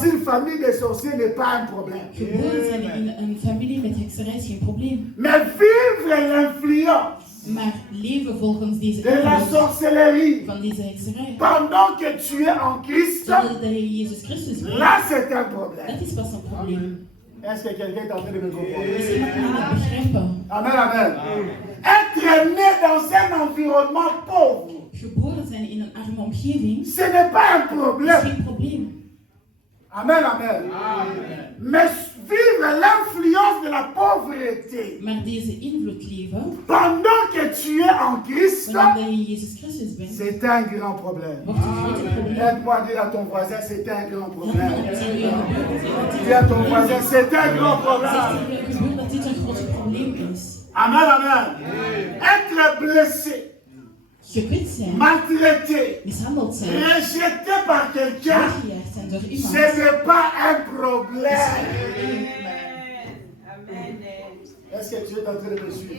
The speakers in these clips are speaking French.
dans une famille de sorciers n'est pas un problème. Geboren zijn in een familie met hekserij is geen probleem. Mais vivre l'influence Maar leven volgens deze de la invloed sorcellerie van deze hekserij, pendant que tu es en Christ, terwijl dat je Jezus Christus bent, là c'est un problème. dat is pas een probleem. Est-ce que quelqu'un est en train de me comprendre? Is iemand die dat begrijpen? Amen, amen. Être né dans un environnement pauvre, Geboren zijn in een arme omgeving ce n'est pas un is problème. geen probleem. Amen, amen. Mais vivre l'influence de la pauvreté Maar deze invloed leven, pendant que tu es en Christ, wanneer dat je Jezus Christus bent, c'est un grand problème. wordt een groot probleem. Aide-moi à dire à ton voisin, c'est un grand problème. Zeg Dis à ton voisin, c'est un grand problème. tegen je buur dat dit een groot probleem is. Amen, amen. Être blessé, Gekwetst zijn, maltraité, mishandeld zijn, rejeté par quelqu'un, weggejaagd zijn door iemand. ce n'est pas un problème. Est-ce que tu es en train de me suivre?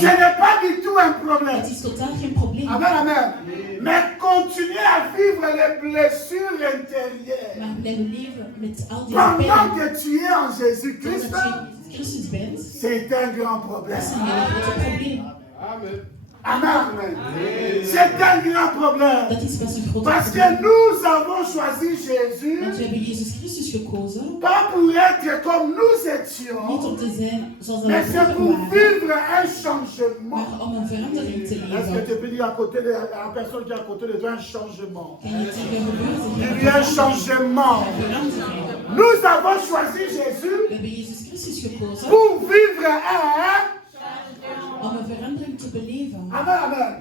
Ce n'est pas du tout un problème. Het is totaal geen probleem. Amen, amen. Mais continuer à vivre les blessures intérieures. Maar blijven leven met al die Pendant pijn. que tu es en Jésus-Christ, Doordat je Christus bent, c'est un grand problème. dat is een heel groot probleem. Amen. C'est un grand problème. Dat is pas een groot Parce que probleem. nous avons choisi Want Jésus we hebben Jezus Christus gekozen, pas pour être comme nous niet étions, om te zijn zoals dat mais we c'est vroeger pour waren, vivre un changement. maar om een verandering te Est-ce que leven. tu peux dire à côté de la personne qui est à côté de toi un changement? Kan je tegen je buur Il zeggen, y a un changement. een verandering. Nous avons choisi Jésus We hebben Jezus Christus gekozen pour vivre om een verandering te beleven. Amen, amen.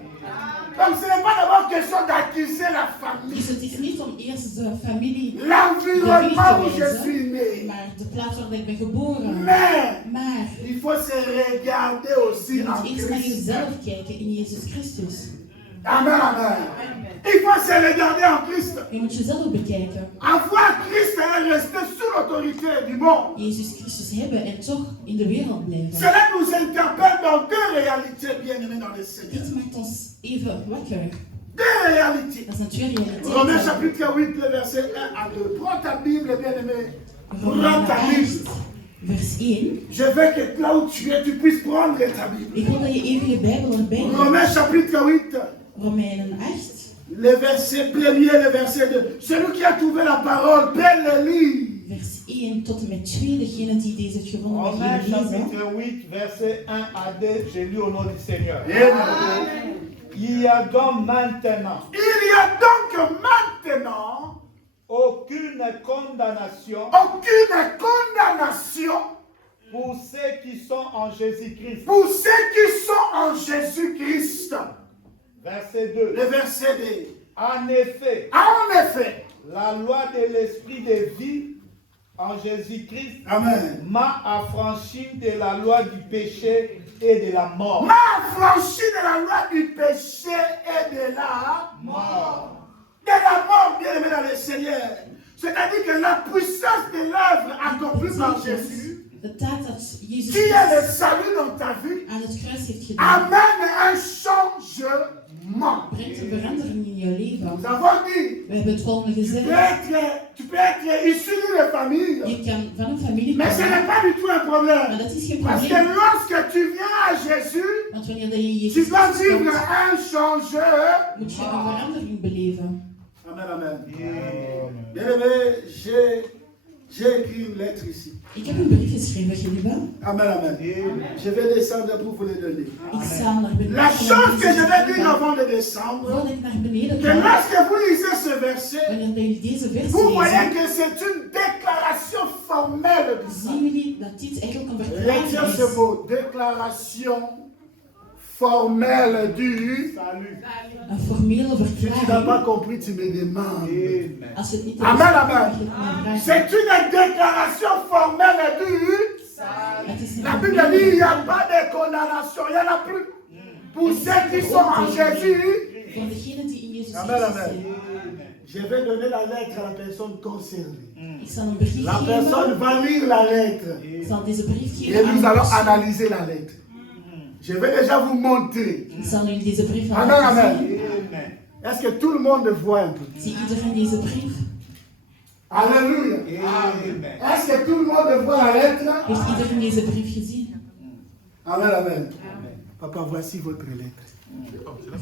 Donc ce n'est pas d'abord question d'accuser la famille. Dus het is niet om eerst de familie L'environnement où te je wijzen, suis né. maar de plaats waar ik ben geboren. Mais Maar il faut se regarder aussi je en moet eerst naar Christ. jezelf kijken in Jezus Christus. Amen, amen. Il faut se regarder en Christ. Je moet jezelf bekijken. Avoir Christ et rester sous l'autorité du monde. Jezus Christus hebben en toch in de wereld blijven. Cela nous interpelle dans deux réalités, bien-aimés dans le Seigneur. Dit maakt ons even wakker. Deux réalités. Dat zijn twee Romains realiteiten. chapitre 8, le verset 1 à 2. Prends ta Bible, bien-aimé. Prends Romeinen ta 8, Bible. vers 1. Je veux que là où tu es, tu puisses prendre ta Bible. Ik wil dat je even je Bijbel erbij neemt. Romains chapitre 8, Romeinen 8, le verset 1er, le verset 2. Celui qui a trouvé la parole, peut le lire. vers 1 tot en met 2. Degene die deze heeft gevonden mag Romains hier lezen. chapitre 8, verset 1 à 2, j'ai lu au nom du Seigneur. Amen. Il y a donc maintenant Il y a donc maintenant aucune condamnation aucune condamnation pour ceux qui sont en Jésus-Christ. pour ceux qui sont en Jésus-Christ. Verset 2. Le verset 2. En effet, En effet, la loi de l'esprit de vie en Jésus-Christ Amen, m'a affranchi de la loi du péché et de la mort. m'a affranchi de la loi du péché et de la Mort. De la mort, bien aimé dans le Seigneur. C'est-à-dire que la puissance de l'œuvre accomplie par Jésus, De taak dat Jezus qui est le Christus salut dans ta vie, aan het kruis heeft gedaan, amène un changement. brengt een verandering in je leven. Nous avons dit, We hebben het volgende gezegd. tu peux être issu d'une famille, Je kan van een familie mais ce komen, n'est pas du tout un problème. maar dat is geen Parce que probleem. lorsque tu viens à Jésus, Want wanneer dat je tu Jezus dois Christus vivre komt, un changeur. moet je een verandering beleven. Amen, amen. Bien aimé, j'ai écrit une lettre ici. Ik heb een brief geschreven, jullie wel? Amen, amen. Je vais descendre pour vous les donner. Ik zal naar beneden. La chose que je vais dire avant de descendre, Voordat ik naar beneden que ga, lorsque vous lisez ce verset, wanneer jullie deze vers vous voyez lezen, que c'est une déclaration formelle du zien salut. jullie dat dit eigenlijk een Retiens verklaring ce is. mot, déclaration formelle du Salut. Een formele Si tu n'as pas verklaring. compris, tu me demandes. Amen. Als je het niet Amen, hebt, amen. mag je het me vragen. C'est une déclaration formelle du. Het is een La Bible dit il n'y a pas de condamnation, il n'y en a plus. Pour ceux qui sont en Jésus, Voor degenen die in Jezus Amen, Christus amen. zijn. Je vais donner la lettre à la personne concernée. Ik zal een brief La personne geven. va lire la lettre Ik zal deze brief et geven aan nous de allons persoon. analyser la lettre. Je vais déjà vous montrer. Ik zal jullie deze brief Amen, laten amen. zien. Amen. Est-ce que tout le monde voit un peu? Zie iedereen deze brief? Alléluia. Amen. Est-ce que tout le monde voit la lettre? Heeft iedereen deze brief gezien? Amen, amen. Papa, voici votre lettre.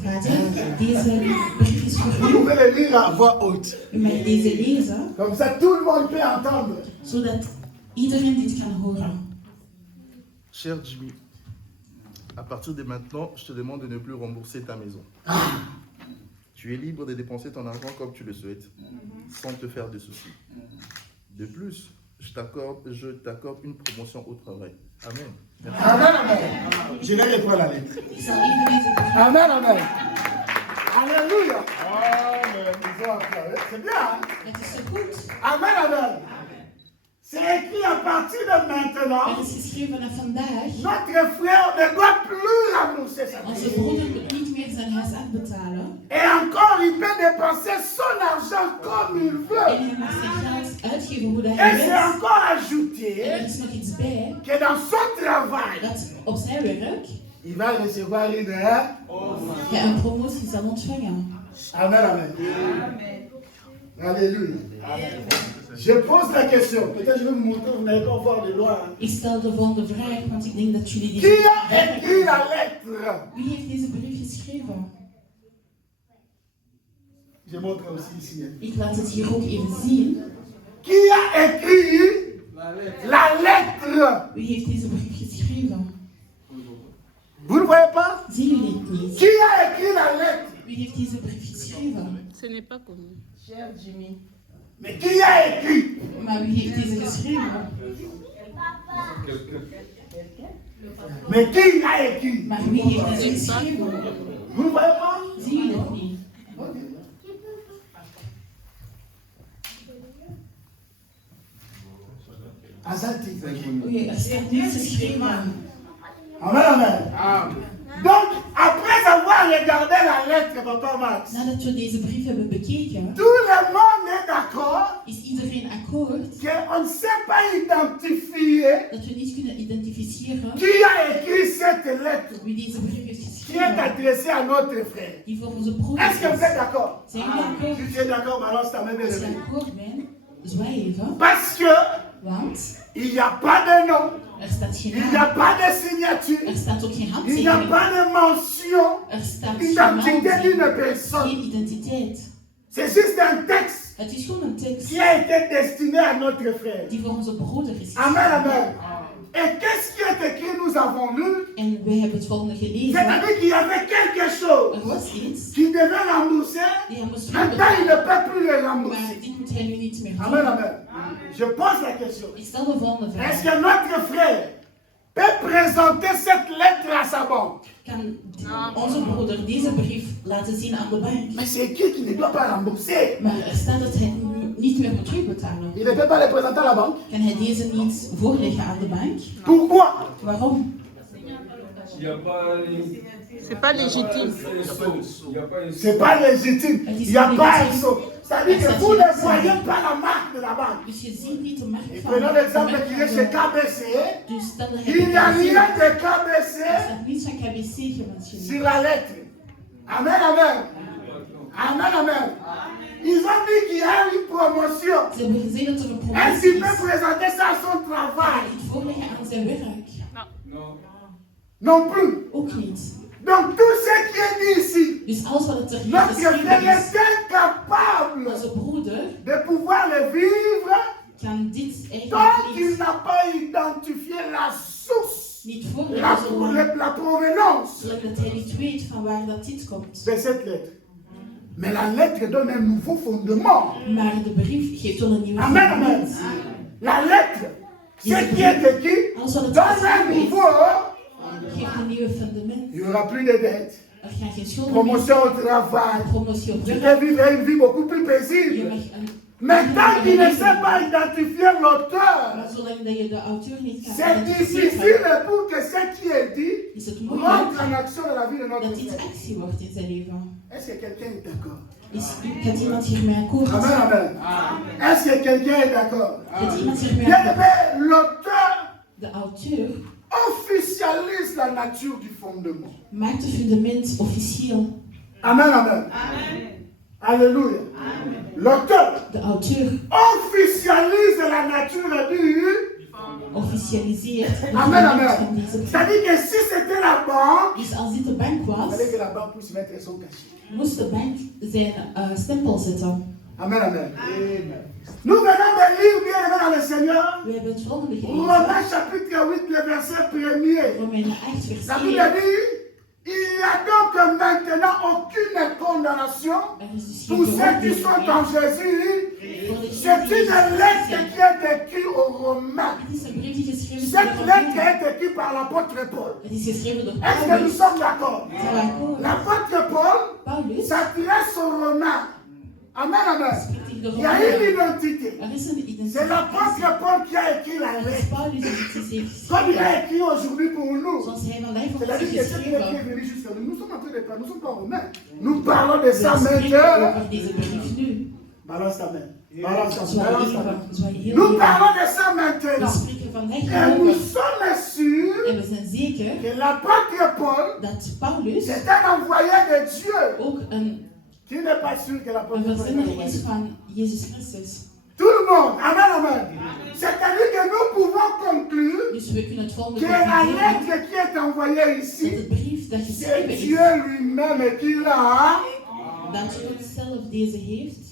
Vader, deze brief is voor Vous u. pouvez le lire à voix haute. U mag deze lezen, Comme ça, tout le monde peut entendre. zodat iedereen dit kan horen. Cher Jimmy, à partir de maintenant, je te demande de ne plus rembourser ta maison. Tu es libre de dépenser ton argent comme tu le souhaites, sans te faire de soucis. De plus, je t'accorde une promotion au travail. Amen. Merci. Amen, amen. Je vais reprendre la lettre. Ik zal even deze brief. Amen, amen. Alléluia. Amen. Ils ont applaudi. C'est bien, hein? Het is zo goed. Amen, amen. C'est écrit à partir de maintenant. Het is geschreven vanaf vandaag. Notre frère ne doit plus rembourser sa Onze dette. broeder moet niet meer zijn huis afbetalen. Et encore, il peut dépenser son argent comme il En veut. hij mag zijn geld uitgeven hoe dat Et hij c'est wil. encore En er ajouté is nog iets bij. que dans son travail, Dat op zijn werk il va recevoir une. hij een promotie zal ontvangen. Amen, amen. Alléluia. Je pose la question. Peut-être je vais vous montrer, vous n'allez pas voir les lois. Hein. Ik stel de volgende vraag, want ik denk dat jullie Qui die... a écrit la lettre? Wie heeft deze brief geschreven? Je montre aussi ici. Hein. Ik laat het hier ook even zien. Qui a écrit la lettre? Wie heeft deze brief geschreven? Vous ne voyez pas? Zien jullie het niet? Qui a écrit la lettre? Wie heeft deze brief geschreven? Ce n'est pas connu. Cher Jimmy. Mais qui a écrit? Maar wie heeft deze geschreven? Mais qui a écrit? Maar wie heeft deze geschreven? Vous ne voyez pas? Zien jullie het niet? Azalti. Oei, er staat niets geschreven. Amen, amen. Donc, après avoir regardé la lettre, Papa Max, Nadat we deze brief hebben bekeken, tout le monde est d'accord is iedereen akkoord qu'on ne sait pas identifier dat we niet kunnen identificeren qui a écrit cette lettre wie deze brief heeft qui est geschreven, adressée à notre frère. die voor onze broeder Est-ce que vous êtes is. d'accord? Zijn jullie akkoord? Si tu es d'accord, balance ta main vers Als le je haut. akkoord bent, zwaai even, Parce que want il n'y a pas de nom, er staat geen il n'y a naam, pas de signature, er staat ook geen il n'y a handtekening, pas de mention, er staat geen d'identité naam, d'une personne. geen identiteit. C'est juste un texte Het is gewoon een tekst qui a été destiné à notre frère. die voor onze broeder is Amen, geschreven. amen. Et qu'est-ce qui est écrit, nous avons lu? En wij hebben het volgende gelezen. C'est-à-dire qu'il y avait quelque chose Er was iets qui devait rembourser. die hij moest Maintenant, il ne terugbetalen, peut plus le maar rembourser. dit moet hij nu niet meer Amen, doen. amen. Je pose la question. Ik stel de volgende Est-ce vraag. que notre frère peut présenter cette lettre à sa banque? Kan onze broeder deze brief laten zien aan de bank? Mais c'est écrit qu'il ne doit pas rembourser. Maar er staat dat hij niet meer moet terugbetalen. Il ne peut pas le présenter à la banque. Kan hij deze niet voorleggen aan de bank? Pourquoi? Waarom? C'est pas légitime. C'est pas légitime. Il n'y a pas un saut. C'est-à-dire que vous ne voyez pas la marque de la banque. Dus je ziet niet de markt Et van prenons l'exemple de qu'il est chez KBC. Dus stel dat Il n'y a hij rien de er KBC staat niets van KBC gementioneerd. sur la lettre. Amen, amen. Amen, amen. Ils ont dit qu'il y a une promotion. Ze hebben gezegd dat er een Est-ce promotie qu'il peut is. présenter ça à son Kan travail? hij het voorleggen aan zijn werk? Non plus. Ook niet. Donc tout ce qui est dit ici, Dus alles wat het er hier notre frère geschreven is, est incapable onze broeder de pouvoir le vivre kan dit tant eigenlijk qu'il niet, n'a pas identifié la source, niet voorleggen zolang la provenance dat hij niet weet van waar dat dit komt. de cette lettre. Mais la lettre donne un nouveau fondement. Maar de brief geeft wel een nieuwe Amen, amen. fundament. La lettre, ce qui est écrit, Alles wat het donne un geschreven is, nouveau. geeft een nieuwe fundament. Il n'y aura plus de dettes. Er gaan geen schulden meer Promotion au zijn. travail. Promotie op Tu werk. peux vivre une vie beaucoup plus Je paisible. mag een... Mais tant qu'il ne sait pas identifier l'auteur, Maar zolang dat je de auteur niet kan c'est identificeren, difficile pour que ce qui est dit is het rentre moeilijk en action dans la vie de notre dat dit frère. actie wordt in zijn leven. Est-ce que quelqu'un est d'accord? Kan iemand hiermee akkoord? Amen, amen. Est-ce que quelqu'un est d'accord? Kan iemand hiermee Bien akkoord? aimé, l'auteur De auteur officialise la nature du fondement. maakt het fundament officieel. Amen, amen. Alléluia. L'auteur De auteur officialise la nature du... officialiseert de Amen, fundament amen. van deze bank. C'est-à-dire que si c'était la banque, Dus als dit de bank il was, fallait que la banque puisse mettre son cachet. moest de bank zijn stempel zetten. Amen, amen. Nous venons de lire, bien aimé dans le Seigneur, We hebben het volgende gelezen. Romains chapitre 8, le verset 1er. Romeinen 8 vers La 1. Bible dit, il n'y a donc maintenant aucune condamnation Er is dus pour geen ceux qui veroordeling sont meer en Jésus. voor C'est degenen die in une Jezus lettre zijn. qui est écrite aux Romains. Het is een brief die geschreven is Cette door lettre Romeinen. est écrite par l'apôtre Paul. Het is geschreven door Est-ce que nous Paulus. sommes d'accord? Zijn we akkoord? L'apôtre Paul Paulus s'adresse aux Romains. Amen, amen. spreekt tegen de Il y a une Romeinen. identité. Er is een C'est l'apôtre identiteit. Paul qui a écrit la Het is lettre. Paulus die het heeft Comme il a geschreven. écrit aujourd'hui pour nous. Zoals hij vandaag voor ons C'est-à-dire heeft que cette lettre qui est geschreven. venue jusqu'à nous, nous sommes en train de parler, nous ne sommes pas romains. Nous parlons de ça We spreken maintenant. over deze brief nu. Balance ta main. Balance ta main. Zwaai Balance ta main. even, zwaai heel Nous even. parlons de ça We maintenant. spreken vandaag Et nous hierover. sommes sûrs En we zijn zeker que l'apôtre Paul, dat Paulus c'est un envoyé de Dieu. ook een Qui n'est pas sûr que l'apôtre Paul est un verzender envoyé? is van Jezus Christus. Tout le monde. Amen, amen. C'est-à-dire que nous pouvons conclure Dus we kunnen het volgende que la concluderen. lettre qui est envoyée Dat ici, de brief dat c'est geschreven is, Dieu lui-même qui l'a. dat God zelf deze heeft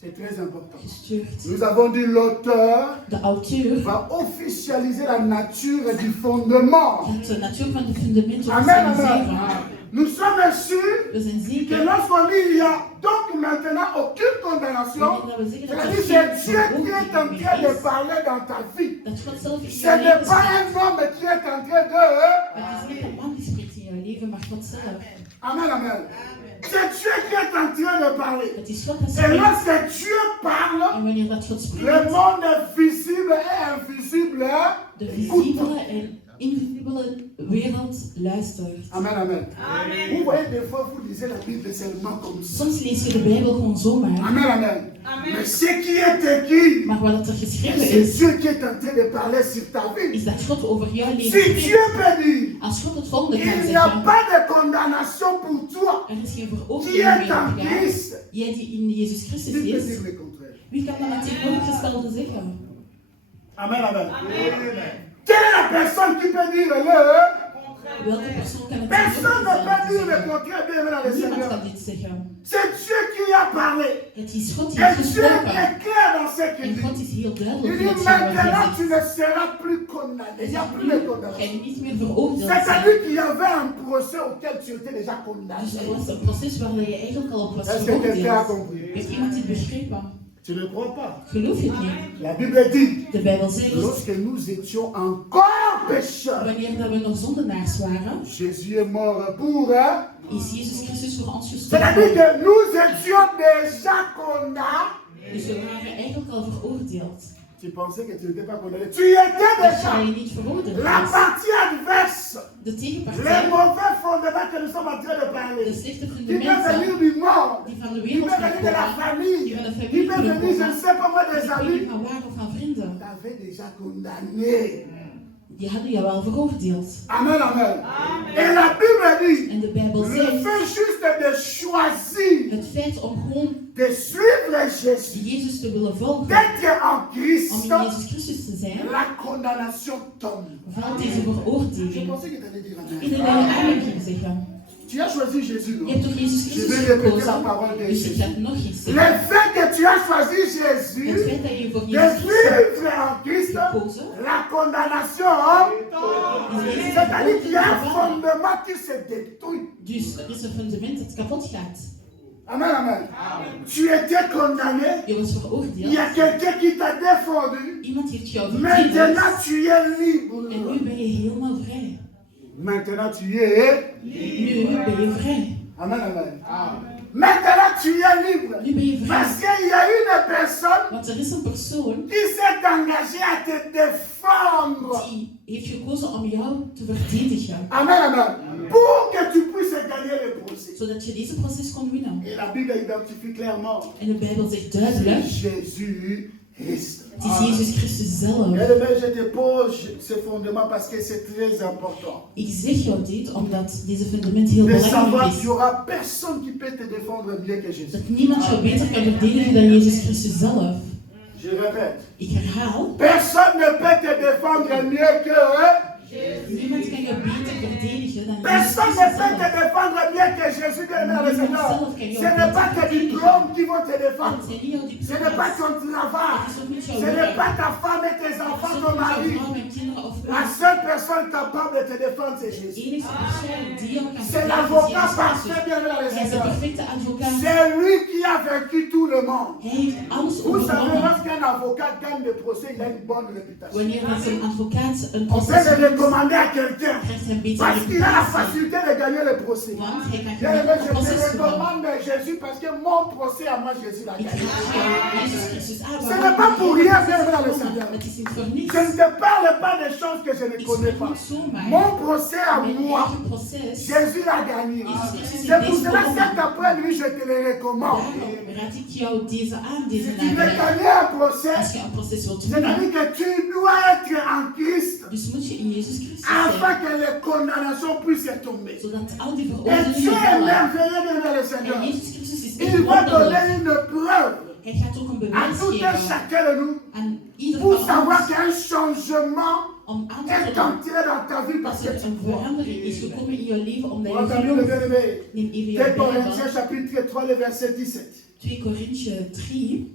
C'est très important. gestuurd. Nous avons dit l'auteur De auteur va officialiser la nature du fondement. gaat de natuur van de fundamenten Amen, officialiseren. amen. Nous sommes sûrs We zijn que zeker lorsqu'on dit il n'y a donc maintenant aucune condamnation, dat we zeggen dat c'est-à-dire er c'est Dieu geen qui est en veroordeling train de meer is. parler dans ta vie. Dat God zelf in Ce jouw n'est leven pas spreekt. un homme qui est en train de... Maar het is niet een man die spreekt in jouw leven, maar God zelf. Amen, amen. C'est Dieu qui est en train de parler. Het is God dat Et spreekt. lorsque Dieu parle, En wanneer dat God le spreekt, monde visible et invisible de écoute. visibele en invisibele wereld luistert. Amen, amen. Vous voyez, des fois, vous lisez la Bible seulement comme ça. Soms lees je de Bijbel gewoon zomaar. Amen, amen. Mais ce qui est écrit, Maar wat dat er geschreven c'est is, Dieu qui est en train de parler sur ta vie. is dat God over jouw leven Si spreekt. Dieu peut dire, Als God het volgende kan il n'y a zeggen, pas de condamnation pour toi er is geen qui veroordeling est meer en voor jou. Christ. Jij die in Jezus Christus Qui peut is, dire le contraire? wie kan dan het tegenovergestelde zeggen? Amen, amen. Quelle est la personne qui peut dire le... Welke persoon kan het Personne ne peut dire le tegenovergestelde contraire, bien aimé dans le zeggen? Niemand Seigneur. kan dit zeggen. C'est Dieu qui a parlé. Het is God die Et heeft Dieu gesproken. est clair dans ce qu'il En dit. God is heel Il duidelijk in dit hetgeen wat maintenant hij tu zegt. ne seras plus condamné. Il n'y a plus de Ga condamnation. je niet meer veroordeeld zijn. C'est-à-dire qu'il y avait un procès auquel tu étais déjà Dus condamné. er was een proces waar je eigenlijk al op was Est-ce que quelqu'un a veroordeeld. compris? Heeft iemand dit begrepen? Tu ne crois pas? Geloof je het niet? La Bible dit, De Bijbel zegt, lorsque nous étions encore pécheurs, wanneer dat we nog zondenaars waren, Jésus est mort pour... hein? is Jezus Christus voor ons C'est-à-dire gestorven. que nous étions déjà condamnés. Dus we waren eigenlijk al veroordeeld. Tu pensais que tu n'étais pas condamné. Tu étais Dat déjà. jij niet veroordeeld La was. partie adverse, De les tegenpartij, mauvais fondements que nous sommes en train de de parler, slechte qui peuvent venir fundamenten, du monde, die van de qui wereld peuvent venir de la kunnen komen, famille, die van de qui familie peuvent kunnen venir, je ne komen, sais pas moi, des die amis, familie van waar of van vrienden, t'avais déjà condamné. die hadden jou wel veroordeeld. Amen, amen. Et la Bible dit, En de Bijbel le zegt, fait juste de choisir het feit om gewoon de suivre Jésus, Jezus te willen volgen, d'être en om Christ, in Jezus Christus te zijn, la condamnation tombe. valt deze Je veroordeling. pensais que tu allais dire amen. Ik denk dat je amen ging zeggen. Tu as choisi Jésus, Je non? hebt toch Jezus Je Christus vais répéter la gekozen? parole de Dus ik Jésus. ga het nog eens Le zeggen. fait que tu as choisi Het Jésus, feit dat je voor de Jezus Christus vivre en Christ, gekozen, la condamnation, c'est-à-dire qu'il y a un fondement qui se détruit. dus er is een fundament dat kapot gaat. Amen, amen. Tu étais condamné, Je was il y veroordeeld. a quelqu'un qui t'a défendu. Iemand heeft jou verdedigd. Maintenant, tu es En libre. nu ben je helemaal vrij. Maintenant, tu es. Nu ben je vrij. Amen, amen. Maintenant, tu es libre. Nu ben je vrij. Parce qu'il y a une personne Want er is een persoon qui s'est engagée à te défendre. die heeft gekozen om jou te verdedigen. Amen, amen. Pour que tu puisses gagner le procès. Zodat je deze proces kon winnen. Et la Bible identifie clairement En de Bijbel zegt que duidelijk, Jésus Christ. Het is Jezus Christus zelf. Bien-aimé, je te pose ce fondement parce que c'est très important. Ik zeg jou dit omdat deze fundament heel De belangrijk savoir qu'il is. n'y aura personne qui peut te défendre mieux que Jésus. Dat niemand jou beter kan verdedigen dan Jezus Christus zelf. Je répète. Ik herhaal. Personne ne peut te défendre mieux que Niemand kan jou beter verdedigen dan personne Jezus ne peut Christus te zelf. défendre mieux que Jésus, bien-aimé dans le Seigneur. Ce n'est pas tes diplômes qui vont te défendre. Het zijn niet jouw Ce n'est pas diploma's. ton travail. Het is ook niet jouw Ce n'est werk. pas ta femme et tes Het enfants, is ton ook niet mari. jouw vrouw en kinderen of La u. seule personne capable de te défendre, c'est De Jésus. enige persoon die jou kan C'est verdedigen l'avocat is Jezus parfait, Christus. bien-aimé dans le Hij is de Seigneur. perfecte advocaat. C'est lui qui a vaincu tout le monde. Hij heeft alles Vous savez, overwonnen. lorsqu'un avocat gagne le procès, il a une bonne réputation. Wanneer dat een advocaat een On peut proces le wint, recommander à quelqu'un krijgt hij een betere parce qu'il a la reputatie. facilité de gagner le procès. Want hij kan Bien-aimé, gemakkelijk je een proces te gewonnen. recommande Jésus parce que mon procès à moi, Jésus l'a Ik gagné. raad jou Jezus Christus aan. Ce n'est pas pour rien, bien-aimé dans le Seigneur. Het is niet voor niets. Je ne te parle pas des choses que je ne Ik connais spreek pas. niet zomaar. Mon procès à Mijn moi, eigen proces. Jésus l'a gagné. Jezus Christus C'est heeft pour deze cela que gewonnen. cet après-midi, je te le recommande. Daarom raad ik jou deze aan, deze Si tu veux namiddag. gagner un procès, Als je een proces wilt winnen, c'est-à-dire que tu dois être en Christ dus moet je in Jezus Christus afin zijn. que les condamnations puissent tomber. Zodat al die Et veroordelingen Dieu est vallen. merveilleux, bien le En Seigneur. Jezus Christus is Il echt va donner wonderlijk. une preuve Hij gaat ook een à bewijs tout un geven chacun de nous aan ieder pour van savoir ons qu'un changement om aan te est tonen entré dans ta vie parce dat que er tu een crois. verandering is gekomen in jouw leven omdat Mon je ami le gelooft. bien-aimé, Neem even 2 jouw Corinthiens Bijbel. chapitre 3, le verset 17. 2 Korinthe 3.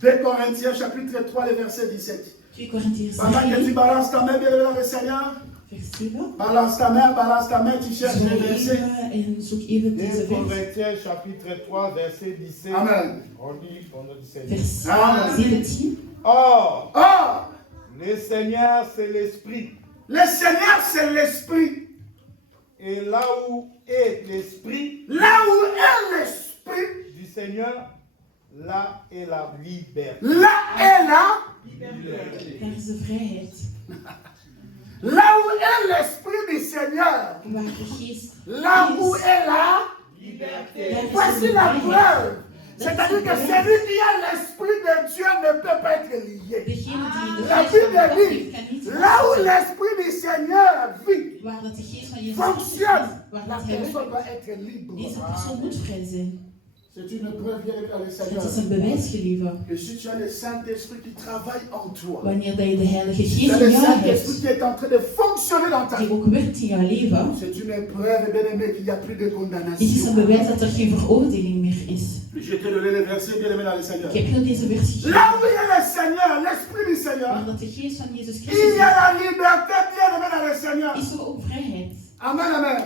2 Corinthiens chapitre 3, le verset 17. 2 Korinthe Pendant que tu 3, balances ta main, bien-aimé dans le Seigneur, vers 7. balance ta main, tu cherches le Zoek verset. even en zoek even 2 deze vers. Corinthiens chapitre 3 verset 17. Amen. On lit pendant le Seigneur. Vers Amen. 17. Or, Or, le Seigneur c'est l'Esprit. le Seigneur, c'est l'Esprit. Et là où est l'Esprit Là où est l'Esprit, du Seigneur, là est la liberté. là est là. Daar is de vrijheid. Là où est l'Esprit du Seigneur, Waar de geest là où is, est là, daar is voici de la vrijheid. preuve. C'est-à-dire que celui qui a l'Esprit de Dieu ne peut pas être lié. Degene die de La geest van Bible God heeft, kan niet dit, là où vastzetten. l'Esprit du Seigneur vit, Waar dat de geest van Jezus fonctionne, waar la dat hij personne werkt, doit être libre. deze persoon moet vrij zijn. C'est une preuve, bien aimé dans le Seigneur. Het is een bewijs, geliefde. Et si tu as le Saint-Esprit qui travaille en toi, Wanneer dat je de Heilige tu Geest as in le jou Saint-Esprit hebt, qui est en train de fonctionner dans ta die vie, ook werkt in jouw leven, c'est une preuve, bien aimé, qu'il n'y a plus de dit is een condamnation. bewijs dat er geen veroordeling meer is. Je t'ai donné le verset, bien aimé dans le Seigneur. Ik heb heel deze vers Là gegeven. où il y a le Seigneur, l'Esprit du Seigneur, Waar dat de geest van Jezus il Christus y a is, la liberté, bien aimé dans le Seigneur. is er ook vrijheid. Amen, amen.